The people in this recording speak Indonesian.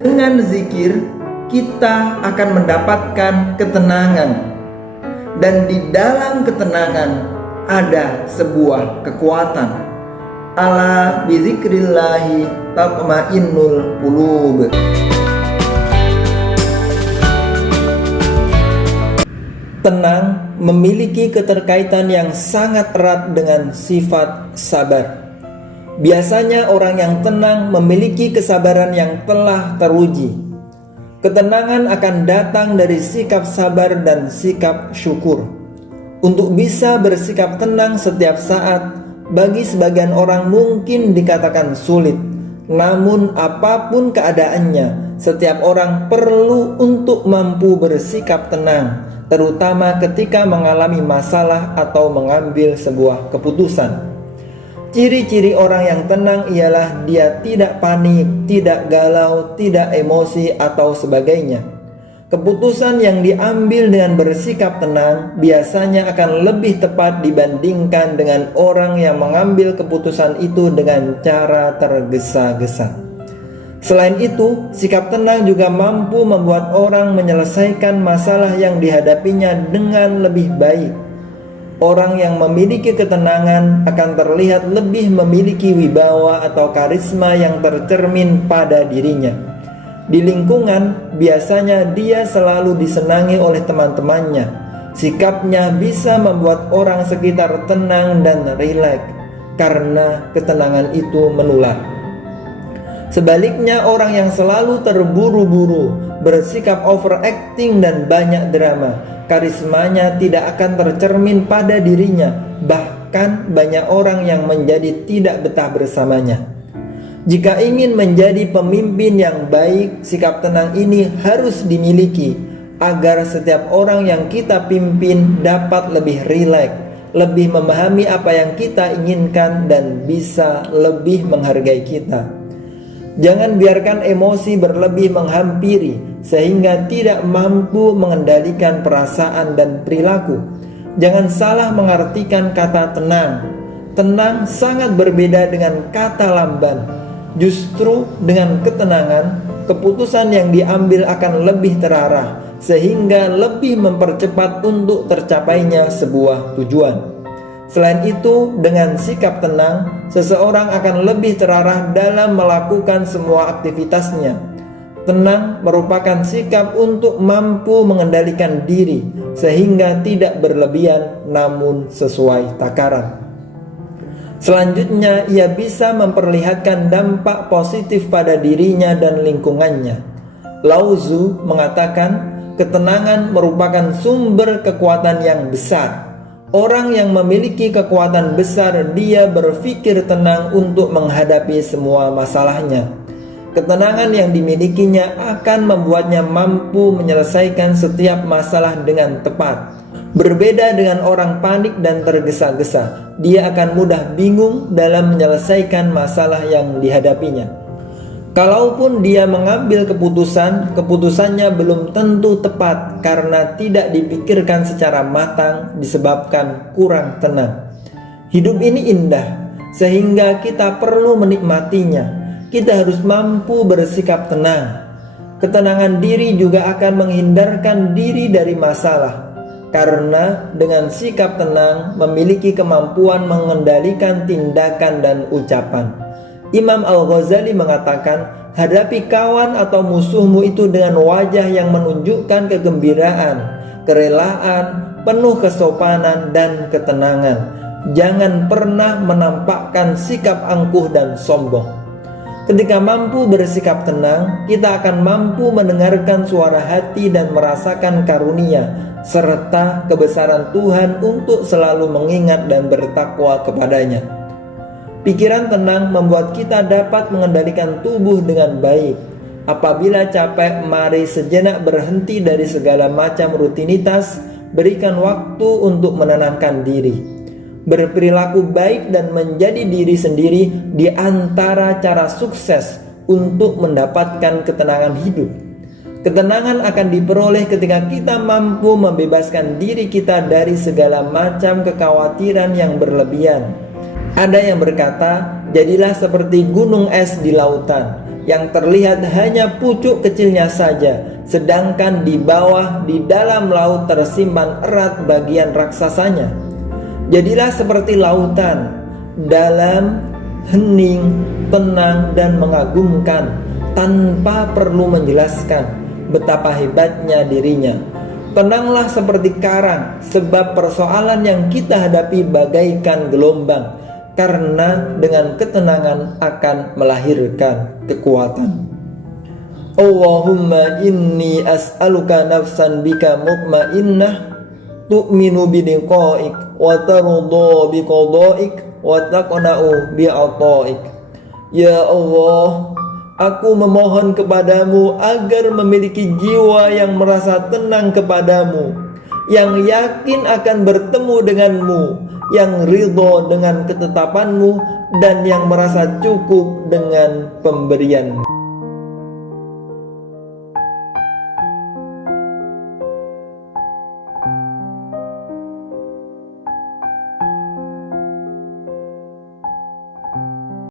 Dengan zikir, kita akan mendapatkan ketenangan. Dan di dalam ketenangan ada sebuah kekuatan. Ala bizikrillahi tatma'innul qulub. Tenang memiliki keterkaitan yang sangat erat dengan sifat sabar. Biasanya orang yang tenang memiliki kesabaran yang telah teruji. Ketenangan akan datang dari sikap sabar dan sikap syukur. Untuk bisa bersikap tenang setiap saat, bagi sebagian orang mungkin dikatakan sulit. Namun apapun keadaannya, setiap orang perlu untuk mampu bersikap tenang, terutama ketika mengalami masalah atau mengambil sebuah keputusan. Ciri-ciri orang yang tenang ialah dia tidak panik, tidak galau, tidak emosi atau sebagainya. Keputusan yang diambil dengan bersikap tenang biasanya akan lebih tepat dibandingkan dengan orang yang mengambil keputusan itu dengan cara tergesa-gesa. Selain itu, sikap tenang juga mampu membuat orang menyelesaikan masalah yang dihadapinya dengan lebih baik. Orang yang memiliki ketenangan akan terlihat lebih memiliki wibawa atau karisma yang tercermin pada dirinya. Di lingkungan, biasanya dia selalu disenangi oleh teman-temannya. Sikapnya bisa membuat orang sekitar tenang dan rileks karena ketenangan itu menular. Sebaliknya, orang yang selalu terburu-buru, bersikap overacting dan banyak drama, karismanya tidak akan tercermin pada dirinya. Bahkan banyak orang yang menjadi tidak betah bersamanya. Jika ingin menjadi pemimpin yang baik, sikap tenang ini harus dimiliki agar setiap orang yang kita pimpin dapat lebih rileks, lebih memahami apa yang kita inginkan dan bisa lebih menghargai kita. Jangan biarkan emosi berlebih menghampiri sehingga tidak mampu mengendalikan perasaan dan perilaku. Jangan salah mengartikan kata tenang. Tenang sangat berbeda dengan kata lamban. Justru dengan ketenangan, keputusan yang diambil akan lebih terarah sehingga lebih mempercepat untuk tercapainya sebuah tujuan. Selain itu, dengan sikap tenang, seseorang akan lebih terarah dalam melakukan semua aktivitasnya. Tenang merupakan sikap untuk mampu mengendalikan diri sehingga tidak berlebihan namun sesuai takaran. Selanjutnya, ia bisa memperlihatkan dampak positif pada dirinya dan lingkungannya. Lao Tzu mengatakan, ketenangan merupakan sumber kekuatan yang besar. Orang yang memiliki kekuatan besar, dia berpikir tenang untuk menghadapi semua masalahnya. Ketenangan yang dimilikinya akan membuatnya mampu menyelesaikan setiap masalah dengan tepat. Berbeda dengan orang panik dan tergesa-gesa, dia akan mudah bingung dalam menyelesaikan masalah yang dihadapinya. Kalaupun dia mengambil keputusan, keputusannya belum tentu tepat karena tidak dipikirkan secara matang disebabkan kurang tenang. Hidup ini indah, sehingga kita perlu menikmatinya. Kita harus mampu bersikap tenang. Ketenangan diri juga akan menghindarkan diri dari masalah, karena dengan sikap tenang memiliki kemampuan mengendalikan tindakan dan ucapan. Imam Al-Ghazali mengatakan, hadapi kawan atau musuhmu itu dengan wajah yang menunjukkan kegembiraan, kerelaan, penuh kesopanan dan ketenangan. Jangan pernah menampakkan sikap angkuh dan sombong. Ketika mampu bersikap tenang, kita akan mampu mendengarkan suara hati dan merasakan karunia serta kebesaran Tuhan untuk selalu mengingat dan bertakwa kepadanya. Pikiran tenang membuat kita dapat mengendalikan tubuh dengan baik. Apabila capek, mari sejenak berhenti dari segala macam rutinitas, berikan waktu untuk menenangkan diri. Berperilaku baik dan menjadi diri sendiri di antara cara sukses untuk mendapatkan ketenangan hidup. Ketenangan akan diperoleh ketika kita mampu membebaskan diri kita dari segala macam kekhawatiran yang berlebihan. Ada yang berkata, jadilah seperti gunung es di lautan. yang terlihat hanya pucuk kecilnya saja, sedangkan di bawah di dalam laut tersimpan erat bagian raksasanya. Jadilah seperti lautan, dalam, hening, tenang, dan mengagumkan, tanpa perlu menjelaskan betapa hebatnya dirinya. Tenanglah seperti karang, sebab persoalan yang kita hadapi bagaikan gelombang, karena dengan ketenangan akan melahirkan kekuatan. Allahumma inni as'aluka nafsan bika mutmainnah tu'minu biniqaik wa tarudhu biqadaik wa taqna'u bi'ataik. Ya Allah, aku memohon kepadamu agar memiliki jiwa yang merasa tenang kepadamu, yang yakin akan bertemu denganmu, yang ridho dengan ketetapanmu, dan yang merasa cukup dengan pemberianmu.